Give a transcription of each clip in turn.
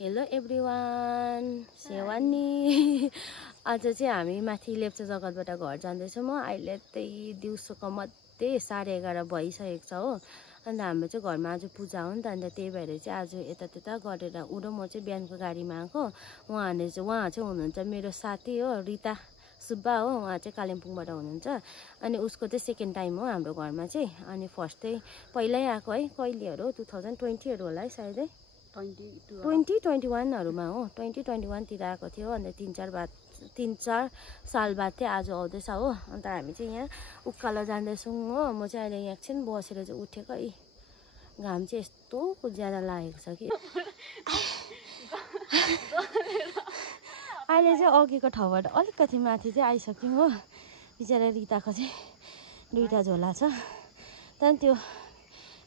hello everyone Sewani आज चाहिँ हामी माथि लेप्चा जगतबाट घर जाँदैछौँ म अहिले त्यही दिउँसोको मध्ये 11:30 भइसकेको छ हो अन्त हाम्रो चाहिँ घरमा आज पूजा हो नि त अन्त त्यही भएर चाहिँ आज यता गरेर उ र म चाहिँ बिहानको गाडीमा आएको उहाँ चाहिँ हुनुहुन्छ मेरो साथी हो रिता सुब्बा हो उहाँ चाहिँ कालिम्पोङबाट हुनुहुन्छ अनि उसको चाहिँ सेकेन्ड टाइम हो हाम्रो घरमा चाहिँ अनि फर्स्ट चाहिँ पहिल्यै आएको है कहिलेहरू 2020 होला है सायदै 2021हरूमा हो 2021 तिर आएको थियो अन्त 3-4 साल बाद चाहिँ आज आउँदैछ हो अन्त हामी चाहिँ यहाँ उकालो जाँदैछौँ हो म चाहिँ अहिले यहाँ एकछिन बसेर चाहिँ उठेको है घाम चाहिँ यस्तो ज्यादा लागेको छ कि अहिले चाहिँ अघिको ठाउँबाट अलिकति माथि चाहिँ आइसक्यौँ हो बिचरा रिताको चाहिँ 2टा झोला छ त्यहाँदेखि त्यो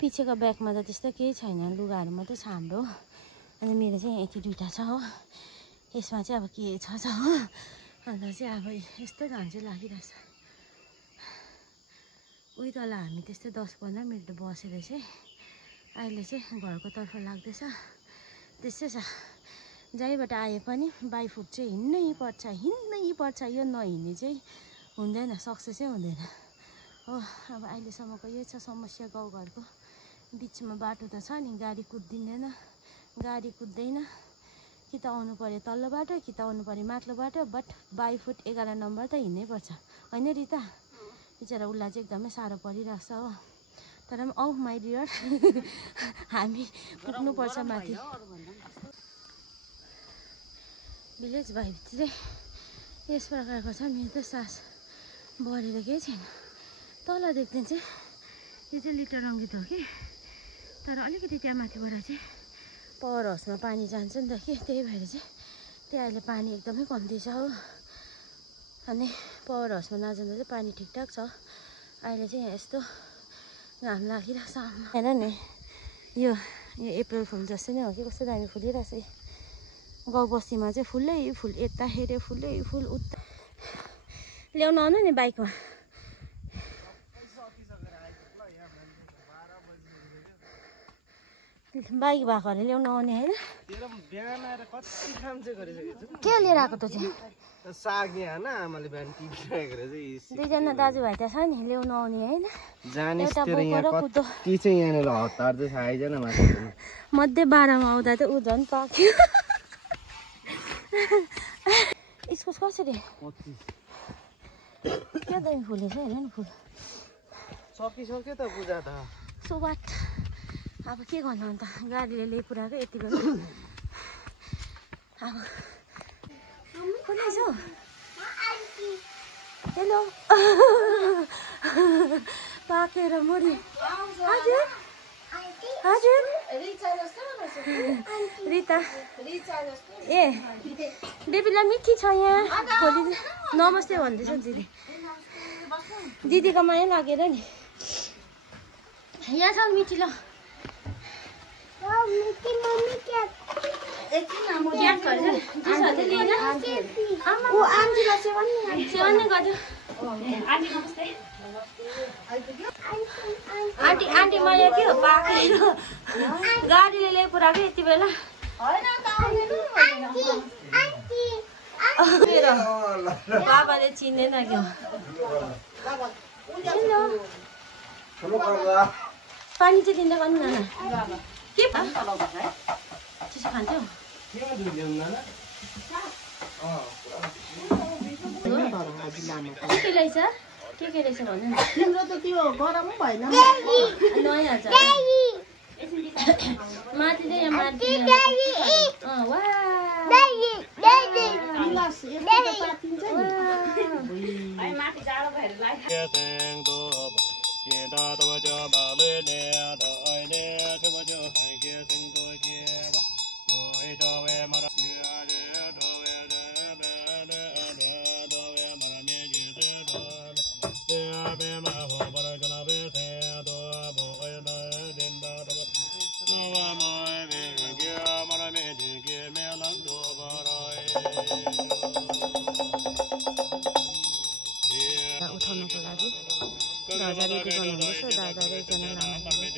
पिछेको ब्यागमा त त्यस्तो केही छैन लुगाहरू मात्रै छ हाम्रो अनि मेरो चाहिँ यति 2टा छ हो यसमा चाहिँ अब के छ हो अन्त चाहिँ अब यस्तो घाम चाहिँ लागिरहेछ उही तल हामी त्यस्तै 10-15 मिनट बसेर चाहिँ अहिले चाहिँ घरको तर्फ लाग्दैछ त्यस्तै छ जहीँबाट आए पनि बाई फुट चाहिँ हिँड्नै पर्छ यो नहिँड्ने चाहिँ हुँदैन सक्सेसै हुँदैन हो अब अहिलेसम्मको यही छ समस्या गाउँघरको बिचमा बाटो त छ नि गाडी कुद्दैन कि त आउनु पर्यो तल्लो बाटो कि त आउनु पर्यो माथिल्लो बाटो बट बाई फुट 11 नम्बर त हिँड्नै पर्छ होइन रिता बिचरा उसलाई चाहिँ एकदमै साह्रो परिरहेको छ हो तर पनि औ माई डियर हामी पुग्नुपर्छ माथि भिलेज भाइब चाहिँ यस प्रकारको छ मेरो त सास बढेर केही छैन तल देख्दैन चाहिँ यो चाहिँ लिटर रङ्गित हो कि तर अलिकति त्यहाँ माथिबाट चाहिँ पावर हाउसमा पानी जान्छ नि त कि त्यही भएर चाहिँ त्यहाँ अहिले पानी एकदमै कम्ती छ हो अनि पावर हाउसमा नजाँदा चाहिँ पानी ठिकठाक छ अहिले चाहिँ यहाँ यस्तो घाम लागिरहेको छ हेर नि यो अप्रिल फुल जस्तो नै हो कि कस्तो दामी फुलिरहेछ गाउँ बस्तीमा चाहिँ फुलै फुल यता हेऱ्यो फुलै फुल उता ल्याउन आउनु नि बाइकमा बाइक भएकोहरू ल्याउन आउने होइन के लिएर आएको त चाहिँ दुईजना दाजुभाइ त छ नि ल्याउन आउने होइन मध्ये 12मा आउँदा त ऊ झन् पाक्यो इस्कुस कसरी क्या दामी फुलेछ हेर नि फुल सकिसक्यो त पूजा त सो वाट अब के गर्नु अन्त गाडीले ल्याइ पुऱ्याएको यति बेला अब कुनै छ हेलो पाकेर मरि हजुर हजुर रिता ए बेबीलाई मिठी छ यहाँ भोलि नमस्ते भन्दैछ दिदी दिदीको माया लागेर नि यहाँ छ मिठी ल आन्टी माया के हो पाकेर गाडीले ल्याइ पुऱ्याएको यति बेला बाबाले चिनेन क्या पानी चाहिँ दिँदा पनि नाना के त्यसो खान्छौ के रहेछ के रहेछ भन्नु न तिम्रो त त्यो गरमै भएन नयाँ छ माथि चाहिँ यहाँ माथि माथि जाडो भएर उठाउनको लागि ध्वजा रेडी गर्नुहुँदैछ दादा र एकजना लामा चाहिँ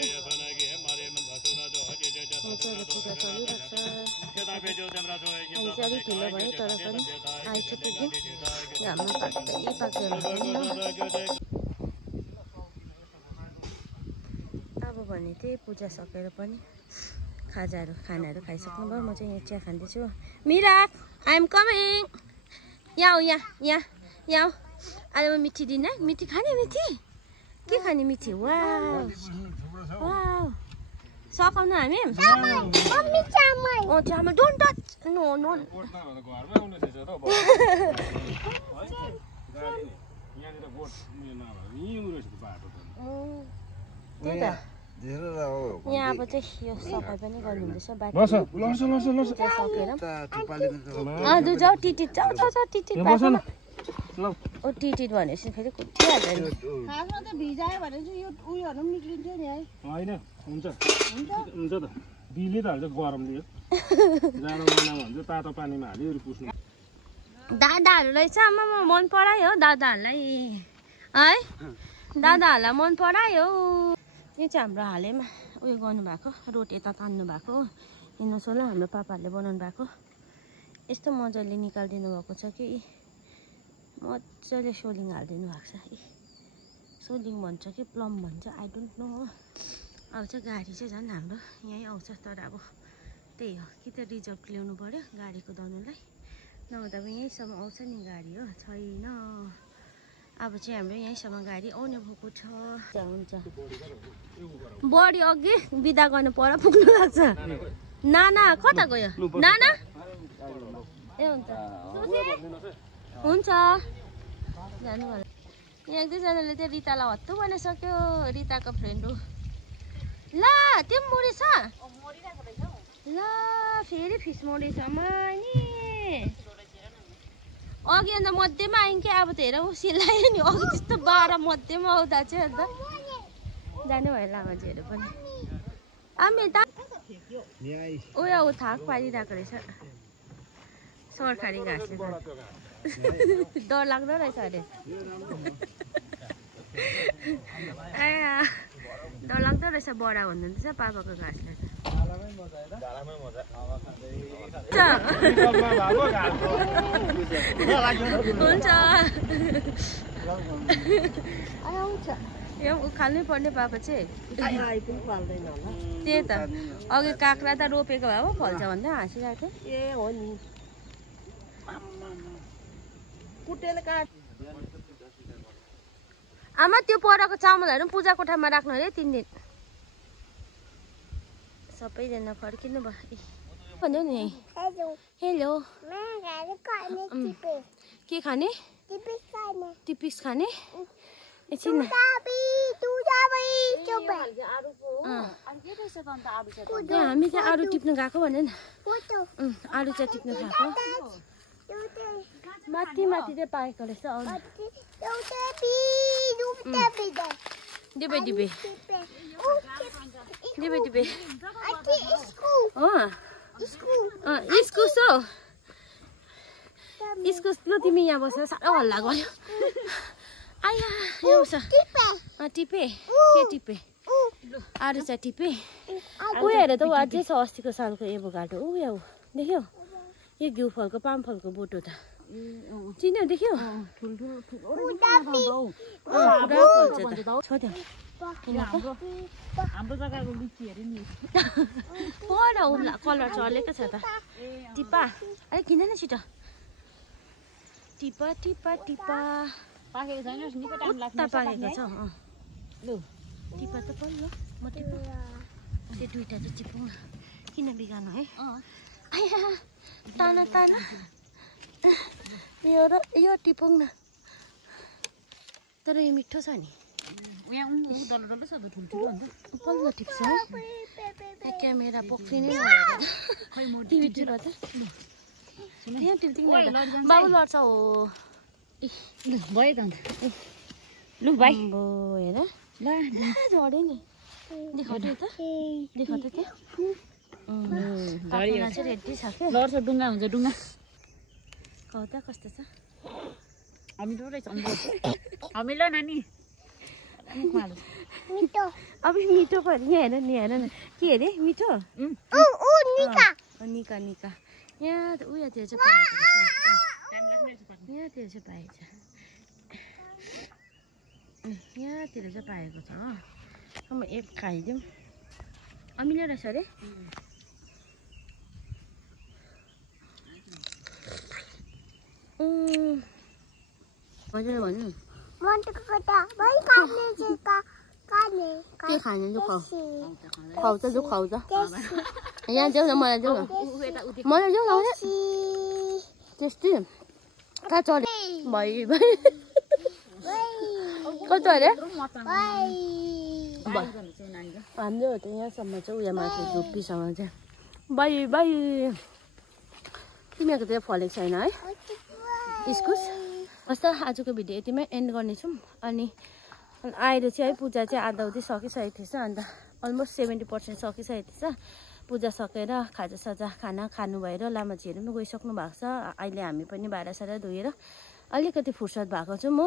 पूजा चलिरहेको हामी चाहिँ अलिक ढिलो भयो तर पनि आइपुग्यौँ घाममा पाक्दै पाक्दैन पनि हो अब भने त्यही पूजा सकेर पनि खानाहरू खाइसक्नु भयो म चाहिँ यहाँ चिया खाँदैछु मिराक आई एम कमिङ यहाँ यहाँ आज म मिठी दिन्न मिठी खाने मिठी के खाने मिठी वाउ वाउ सकाउनु हामी चामल डोन्ट टच नो नो त्यही त यहाँ अब चाहिँ यो सफाइ पनि गर्नुहुँदैछ बाटो सकेर जाऊ टिटिट जाऊ टिटिट ओ टिटिट भनेपछि फेरि कुटिहाल्छ नि खासमा त भिजायो भने चाहिँ यो उयोहरू पनि निक्लिन्छ नि है होइन हुन्छ हुन्छ त बिलले त हाल्छ गरमले जाडो महिनामा हुन्छ तातो पानीमा हाल्यो पुस्नु दादाहरूलाई चाहिँ आमा मन परायो दादाहरूलाई है दादाहरूलाई मन परायो यो चाहिँ हाम्रो हालैमा उयो गर्नुभएको रोटी यता तान्नु भएको हिँड्नुहोस् होला हाम्रो पापाहरूले बनाउनु भएको यस्तो मजाले निकालिदिनु भएको छ कि मजाले सोलिङ हालिदिनु भएको छ सोलिङ भन्छ कि प्लम भन्छ आई डोन्ट नो हो अब चाहिँ गाडी चाहिँ झन् हाम्रो यहीँ आउँछ तर अब त्यही हो कि त रिजर्भ ल्याउनु पऱ्यो गाडी कुदाउनुलाई नहुँदा अब यहीँसम्म आउँछ नि गाडी हो छैन अब चाहिँ हाम्रो यहीँसम्म गाडी आउने भएको छ हुन्छ बढी अघि बिदा गर्नु पर पुग्नु लाग्छ नाना कता गयो नाना ए हुन्छ जानु भयो यहाँ एक दुईजनाले चाहिँ रितालाई हत्तु बनाइसक्यो रिताको फ्रेन्ड हो ल त्यो मुरी छ ल फेरि फिस मुरी छ नि अघि अन्त मध्येमा आयौँ कि अब त हेर सिलायो नि अघि त्यस्तो 12 मध्येमा आउँदा चाहिँ अन्त जाने भयो लामाजीहरू पनि आमे त उयो थाक पारिरहेको रहेछ सरकारी घाँसले डर लाग्दो रहेछ अरे डर लाग्दो रहेछ बडा भन्नुहुँदैछ पापाको घाँसले हुन्छ यो उखाल्नै पर्ने पापा चाहिँ त्यही त अघि काँक्रा त रोपेको भए पो फल्छ भन्दै हाँसिरहेको ए हो नि आमा त्यो परको चामलहरू पूजा कोठामा राख्नु अरे 3 दिन सबैजना फर्किनु भयो भन्यो नि हेलो के खाने टिपिस खाने एकछिन हामी चाहिँ आलु टिप्नु गएको भने न आलु चाहिँ टिप्नु गएको माथि माथि चाहिँ पाकेको रहेछ डिबे डिबे डिबे डिबे इस्कुस हो इस्कुस त्यो तिमी यहाँ बसेर साह्रो हल्ला गऱ्यो आया छ टिपे के टिपे आलु चाहिँ टिपे उयो हेर त ऊ अझै छ अस्तिको सालको एभोकाडो ऊ यहाँ देख्यौ यो घिउ फलको पाम फलको बोटो त चिन्यौ देख्यौ हाम्रो जग्गाको लिचीहरू नि पर उसलाई कलर चलेको छ त टिपा अलिक किन न छिटो टिपा टिपा टिपा पाकेको छैन निकै टाइम लाग्छ पाकेको छ लु टिपा त पल्लो म टिपा त्यो दुईटा चाहिँ टिपौँ न किन बिगार्नु है आया ताना ताना यो टिपौँ न तर यो मिठो छ नि पल्लो टिप्छ है क्यामेरा पक्रिनै टिभी टिप त यहाँ टिप्दिन बाबु लड्छ हो भयो त लु भाइ हेर ल झड्यो नि देखाउँदै त देखाउँदै त्यो चाहिँ रेडी छ क्या लड्छ डुङ्गा हुन्छ डुङ्गा कता कस्तो छ अमिलो रहेछ अमिलो नानी मिठो अब मिठो पऱ्यो यहाँ हेर नि हेर न के अरे मिठो निका निका यहाँ उयातिर चाहिँ पाएको रहेछ यहाँतिर चाहिँ पाएछ यहाँतिर चाहिँ पाएको छ हो म एक खाइदिउँ अमिलो रहेछ अरे हजुर भन्नु के खाने जो खुवाउँछ जो खुवाउँछ यहाँ जाऊ न मलाई जाऊ न मलाई जाऊ न टेस्टी कहाँ चढे भाइ भाइ कस्तो अरे हाम्रो त यहाँसम्म चाहिँ उयो माथि धुप्पीसम्म चाहिँ बाई बाई तिमीहरूको त फलेको छैन है इस्कुस हस् त आजको भिडियो यतिमै एन्ड गर्नेछौँ अनि आएर चाहिँ है पूजा चाहिँ आधाउधी सकिसकेको थिएछ अन्त अलमोस्ट 70% सकिसकेको थिएछ पूजा सकेर खाजासाजा खाना खानु भएर लामाजीहरू पनि गइसक्नु भएको छ अहिले हामी पनि भाँडासारा धोएर अलिकति फुर्सद भएको छौँ हो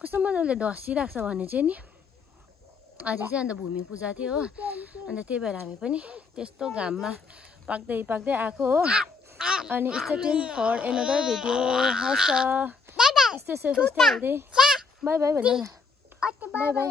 कस्तो मजाले ढसिरहेको छ भने चाहिँ नि आज चाहिँ अन्त भूमि पूजा थियो हो अन्त त्यही भएर हामी पनि त्यस्तो घाममा पाक्दै पाक्दै आएको हो अनि stay tune for another video हस् stay safe stay healthy bye bye भन्नु न बाई बाई